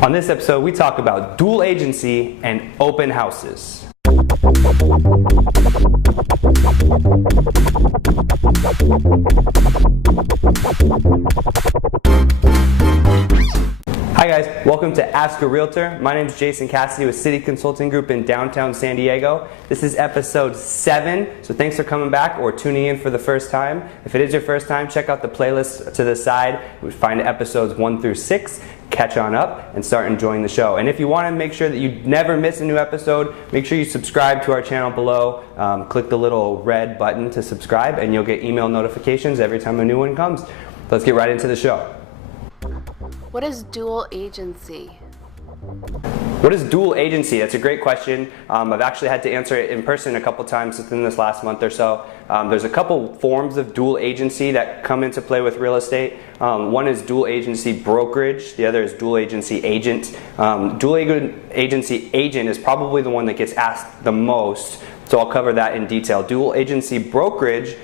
On this episode, we talk about dual agency and open houses. Hi guys, welcome to Ask a Realtor. My name is Jason Cassity with City Consulting Group in downtown San Diego. This is episode 7, so thanks for coming back or tuning in for the first time. If it is your first time, check out the playlist to the side. You find episodes 1 through 6. Catch on up and start enjoying the show. And if you want to make sure that you never miss a new episode, make sure you subscribe to our channel below. Click the little red button to subscribe and you'll get email notifications every time a new one comes. Let's get right into the show. What is dual agency? What is dual agency? That's a great question. I've actually had to answer it in person a couple times within this last month or so. There's a couple forms of dual agency that come into play with real estate. One is dual agency brokerage. The other is dual agency agent. Dual agency agent is probably the one that gets asked the most, so I'll cover that in detail. Dual agency brokerage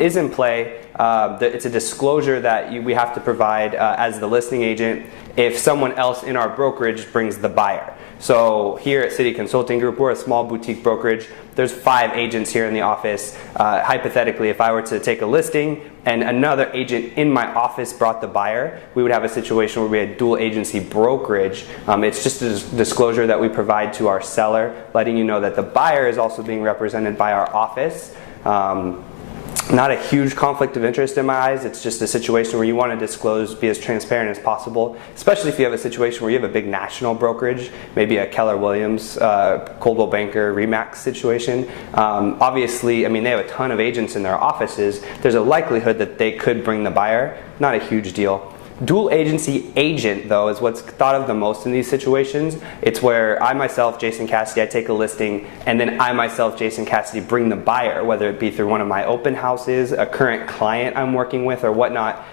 is in play. It's a disclosure that we have to provide as the listing agent if someone else in our brokerage brings the buyer. So here at City Consulting Group, we're a small boutique brokerage. There's 5 agents here in the office. Hypothetically, if I were to take a listing and another agent in my office brought the buyer, we would have a situation where we had dual agency brokerage. It's just a disclosure that we provide to our seller, letting you know that the buyer is also being represented by our office. Not a huge conflict of interest in my eyes. It's just a situation where you want to disclose, be as transparent as possible, especially if you have a situation where you have a big national brokerage, maybe a Keller Williams, Coldwell Banker, Remax situation. Obviously, I mean, they have a ton of agents in their offices. There's a likelihood that they could bring the buyer. Not a huge deal. Dual agency agent, though, is what's thought of the most in these situations. It's where I myself, Jason Cassity, I take a listing, and then I myself, Jason Cassity, bring the buyer, whether it be through one of my open houses, a current client I'm working with, or whatnot.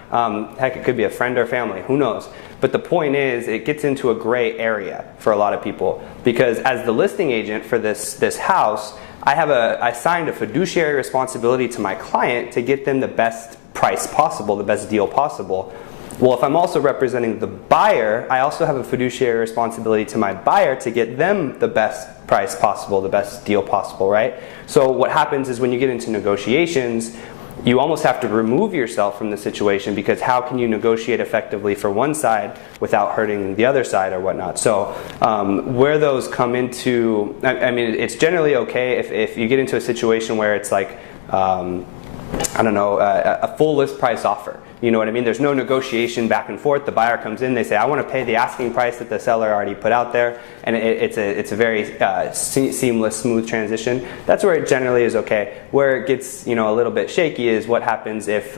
Heck, it could be a friend or family, who knows? But the point is, it gets into a gray area for a lot of people, because as the listing agent for this house, I signed a fiduciary responsibility to my client to get them the best price possible, the best deal possible. Well, if I'm also representing the buyer, I also have a fiduciary responsibility to my buyer to get them the best price possible, the best deal possible, right? So what happens is when you get into negotiations, you almost have to remove yourself from the situation, because how can you negotiate effectively for one side without hurting the other side or whatnot? So where those come into, I mean, it's generally okay if you get into a situation where it's like, I don't know, a full list price offer. You know what I mean? There's no negotiation back and forth. The buyer comes in, they say, I want to pay the asking price that the seller already put out there, and it's a very seamless, smooth transition. That's where it generally is okay. Where it gets, you know, a little bit shaky is what happens if,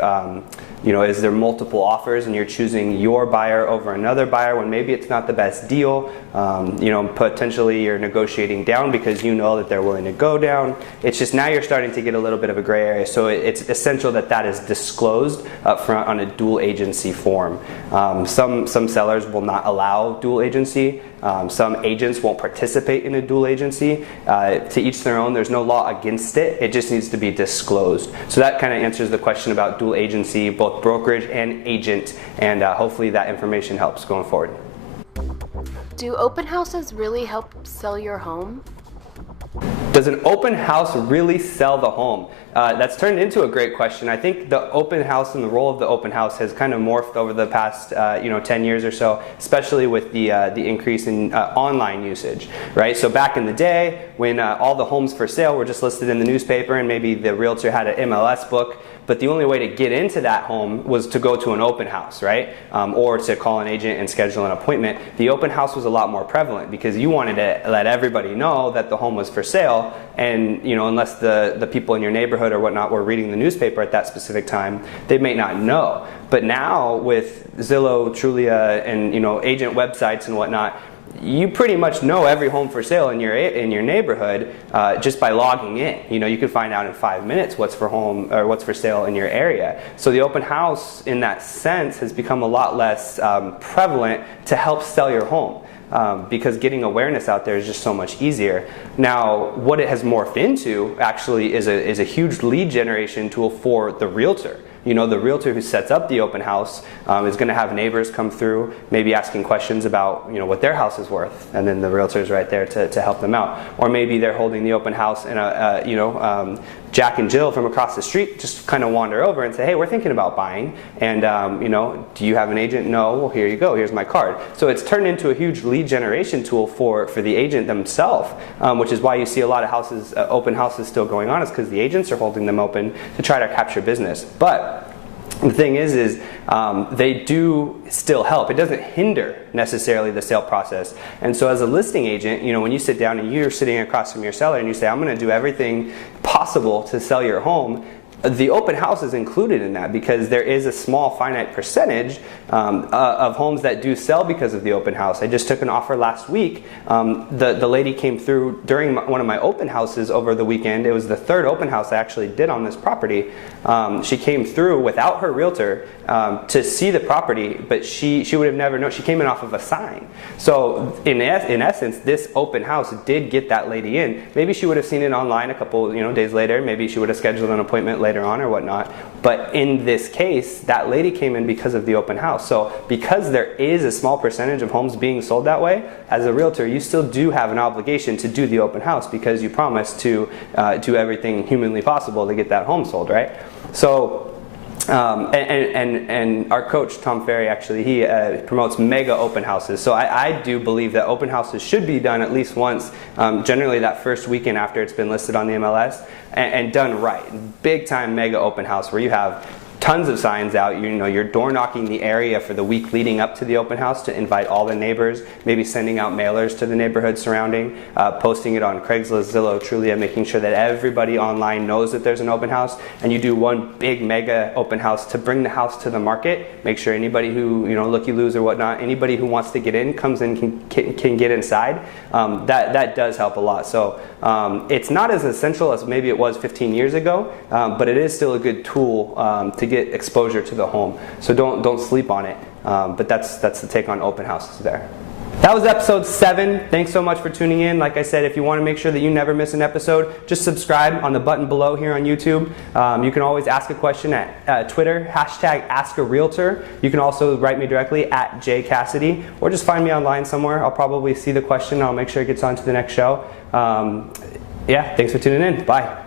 you know, is there multiple offers and you're choosing your buyer over another buyer when maybe it's not the best deal. You know, potentially you're negotiating down because you know that they're willing to go down. It's just now you're starting to get a little bit of a gray area. So it's essential that that is disclosed up front on a dual agency form. Some sellers will not allow dual agency. Some agents won't participate in a dual agency. To each their own. There's no law against it. It just needs to be disclosed. So that kind of answers the question about dual agency, both brokerage and agent, and hopefully that information helps going forward. Do open houses really help sell your home? Does an open house really sell the home? That's turned into a great question. I think the open house and the role of the open house has kind of morphed over the past 10 years or so, especially with the increase in online usage, right? So back in the day when all the homes for sale were just listed in the newspaper and maybe the realtor had an MLS book, but the only way to get into that home was to go to an open house, right? Or to call an agent and schedule an appointment. The open house was a lot more prevalent because you wanted to let everybody know that the home was for sale, and you know, unless the people in your neighborhood or whatnot were reading the newspaper at that specific time, they may not know. But now with Zillow, Trulia, and you know, agent websites and whatnot, you pretty much know every home for sale in your neighborhood just by logging in. You know, you can find out in 5 minutes what's for home or what's for sale in your area. So the open house, in that sense, has become a lot less prevalent to help sell your home. Because getting awareness out there is just so much easier. Now, what it has morphed into actually is a huge lead generation tool for the realtor. the realtor who sets up the open house is going to have neighbors come through, maybe asking questions about what their house is worth, and then the realtor is right there to help them out. Or maybe they're holding the open house and Jack and Jill from across the street just kind of wander over and say, hey, we're thinking about buying, and do you have an agent? No. Well, here you go, here's my card. So it's turned into a huge lead generation tool for the agent themselves, which is why you see a lot of houses, open houses still going on, is because the agents are holding them open to try to capture business. But the thing is they do still help. It doesn't hinder necessarily the sale process. And so as a listing agent, when you sit down and you're sitting across from your seller and you say, I'm going to do everything possible to sell your home, the open house is included in that, because there is a small finite percentage of homes that do sell because of the open house. I just took an offer last week. The lady came through during one of my open houses over the weekend. It was the third open house I actually did on this property. She came through without her realtor to see the property, but she would have never known. She came in off of a sign. So in essence, this open house did get that lady in. Maybe she would have seen it online a couple days later. Maybe she would have scheduled an appointment later on or whatnot. But in this case, that lady came in because of the open house. So because there is a small percentage of homes being sold that way, as a realtor, you still do have an obligation to do the open house, because you promised to do everything humanly possible to get that home sold, right? So and our coach Tom Ferry, actually, he promotes mega open houses. So I do believe that open houses should be done at least once, generally that first weekend after it's been listed on the MLS, and done right. Big time mega open house where you have tons of signs out, you're door knocking the area for the week leading up to the open house to invite all the neighbors, maybe sending out mailers to the neighborhood surrounding, posting it on Craigslist, Zillow, Trulia, making sure that everybody online knows that there's an open house, and you do one big mega open house to bring the house to the market. Make sure anybody who, looky-loos or whatnot, anybody who wants to get in comes in, can get inside. That does help a lot. So it's not as essential as maybe it was 15 years ago, but it is still a good tool to get exposure to the home. So don't sleep on it. But that's the take on open houses there. That was episode 7. Thanks so much for tuning in. Like I said, if you want to make sure that you never miss an episode, just subscribe on the button below here on YouTube. You can always ask a question at Twitter, #AskARealtor. You can also write me directly at jcassity, or just find me online somewhere. I'll probably see the question. I'll make sure it gets on to the next show. Yeah, thanks for tuning in. Bye.